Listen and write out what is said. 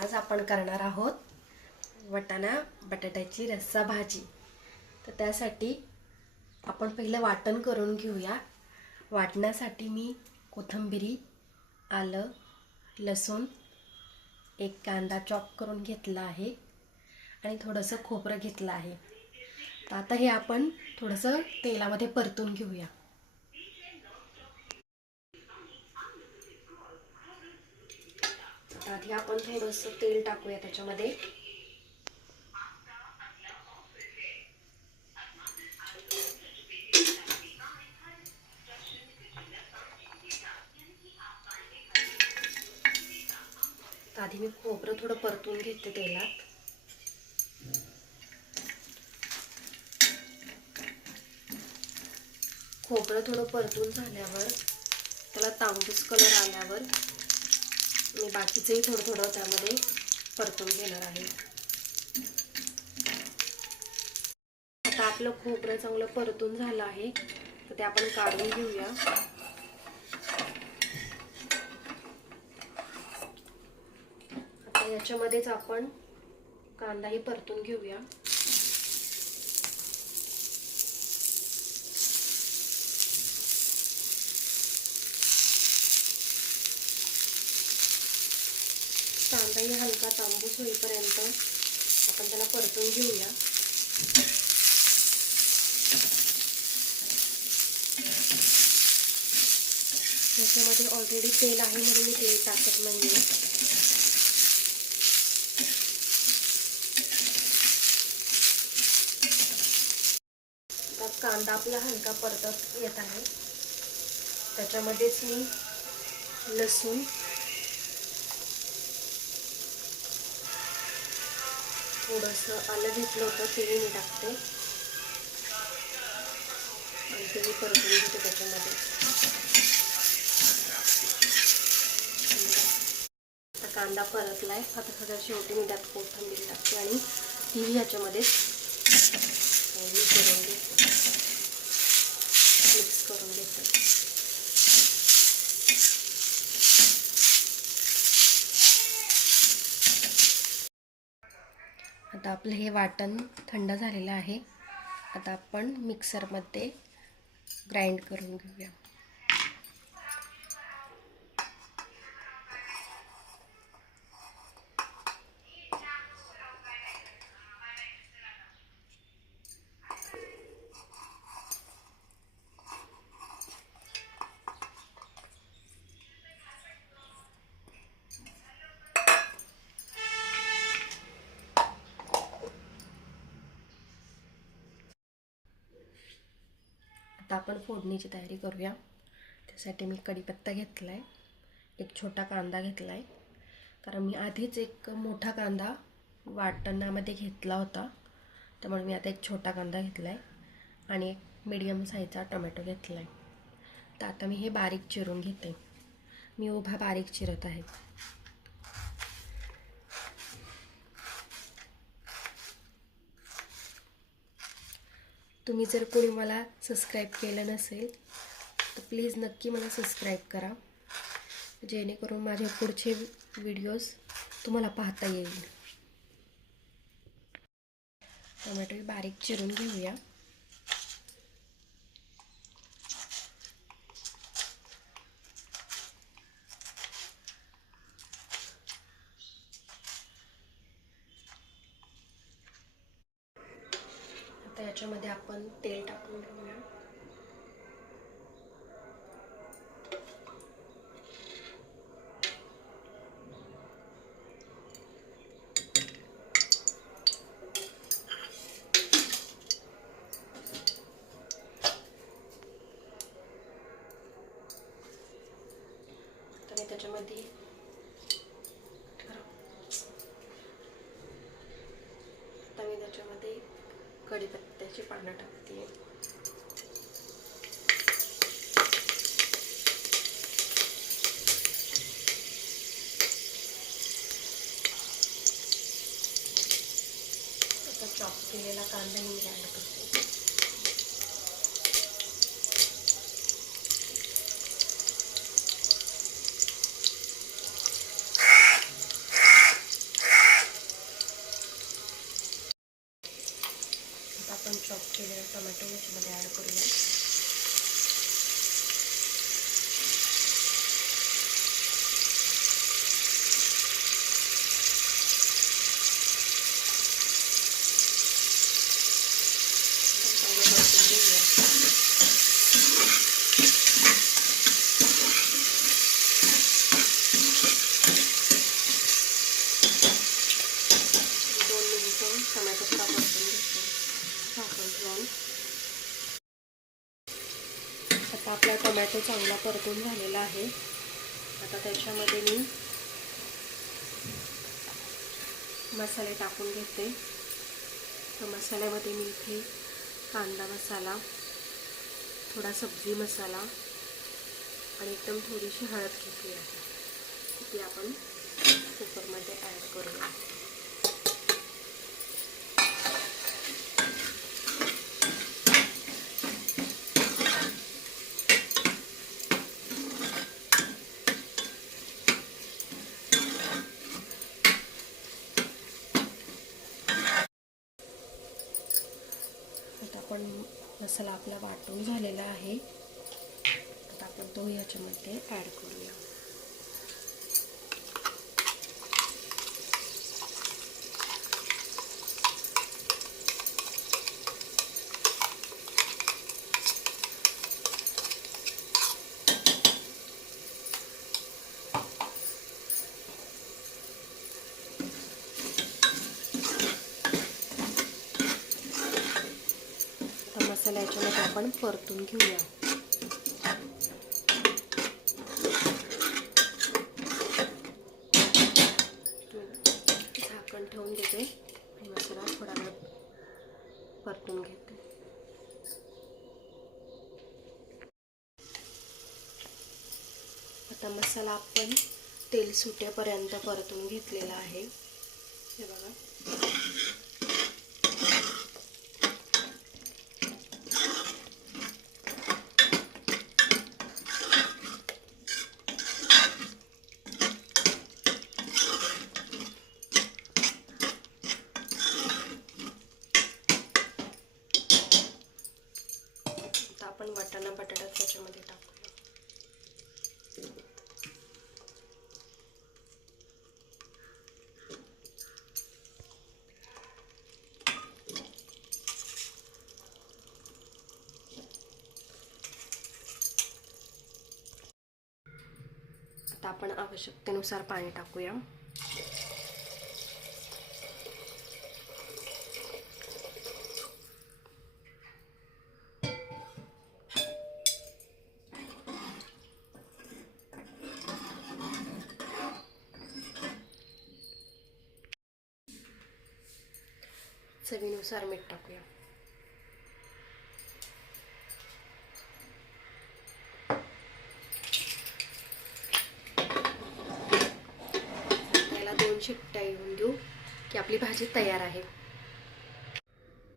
आज आपण करणार आहोत वाटाणा बटाट्याची रस्सा भाजी। तर त्यासाठी आपण पहिलं वाटण करून घेऊया। वाटण्यासाठी मी कोथिंबीर, आलं, लसूण, एक कांदा चॉप करून घेतला आहे आणि थोडंसं खोबरं घेतलं आहे। तर आता हे आपण थोडंसं तेलामध्ये परतून घेऊया। आधी आपण थोडंसं तेल टाकूया त्याच्यामध्ये। आधी मी खोबरं थोडं परतून घेते तेलात। खोबरं थोडं परतून झाल्यावर त्याला तांबूस कलर आल्यावर मी बाकीचंही थोडं थोडं त्यामध्ये परतून घेणार आहे। आता आपलं खोबरं चांगलं परतून झालं आहे, तर ते आपण काढून घेऊया। आता याच्यामध्येच आपण कांदाही परतून घेऊया। कांदाही हलका तांबूस होईपर्यंत आपण त्याला परतून घेऊया। याच्यामध्ये ऑलरेडी तेल आहे म्हणून मी तेल टाकत नाहीये। आता कांदा आपला हलका परतत येत आहे, त्याच्यामध्येच मी लसूण, थोडंसं आलं घेतलं होतं तेही मी टाकते आणि तेही परतून घेते त्याच्यामध्ये। आता कांदा परतलाय, आता सगळ्यात शेवटी मी त्यात कोथिंबीर टाकते आणि तीही ह्याच्यामध्ये मिक्स करून घेते। आता आपलं हे वाटण थंड झालेलं आहे। आता आपण मिक्सरमध्ये ग्राइंड करून घेऊया। आता आपण फोडणीची तयारी करूया। त्यासाठी मी कढीपत्ता घेतलाय, एक छोटा कांदा घेतलाय, कारण मी आधीच एक मोठा कांदा वाटणामध्ये घेतला होता, त्यामुळे मी आता एक छोटा कांदा घेतलाय आणि एक मीडियम साईजचा टोमॅटो घेतलाय। तर आता मी हे बारीक चिरून घेते। मी उभा बारीक चिरत आहे। तुम्ही जर कोणी मला सबस्क्राईब केलं नसेल तर प्लीज नक्की मला सबस्क्राईब करा, जेणेकरून माझे पुढचे व्हिडिओज तुम्हाला पाहता येईल। टोमॅटो बारीक चिरून घेऊया। आता याच्यामध्ये आपण तेल टाकून घेऊया। तर त्याच्यामध्ये कढीपत्त्याची पानं टाकते। आता चॉप केलेला कांदा मी ॲड करते। आपण चॉप केलेला टोमॅटो याच्यामध्ये ॲड करूया. टोमॅटो थोडा परतून घेतो झाकण ठेवून. आता आपला टोमॅटो चांगला परतून झालेला आहे. आता त्याच्यामध्ये मी मसाले टाकून घेते. तर मसाल्यामध्ये मी इथे कांदा मसाला, थोडा सब्जी मसाला आणि एकदम थोडीशी हळद घेतली आहे. ती आपण कुकरमध्ये ॲड करूया. आता आपण मसाला आपला वाटून झालेला आहे. आता आपण तो याच्यामध्ये ॲड करूया. मसाला याच्यामध्ये आपण परतून घेऊया. झाकण ठेवून देते आणि मसाला थोडा वेळ परतून घेते. आता मसाला आपण तेल सुटेपर्यंत परतून घेतलेला आहे. हे बघा. आपण वाटाणा बटाटा त्याच्यामध्ये टाकूया. आता आपण आवश्यकतेनुसार पाणी टाकूया. चवीनुसार मीठ टाकूया. याला 2 शिट्ट्या येऊन देऊ की आपली भाजी तयार आहे.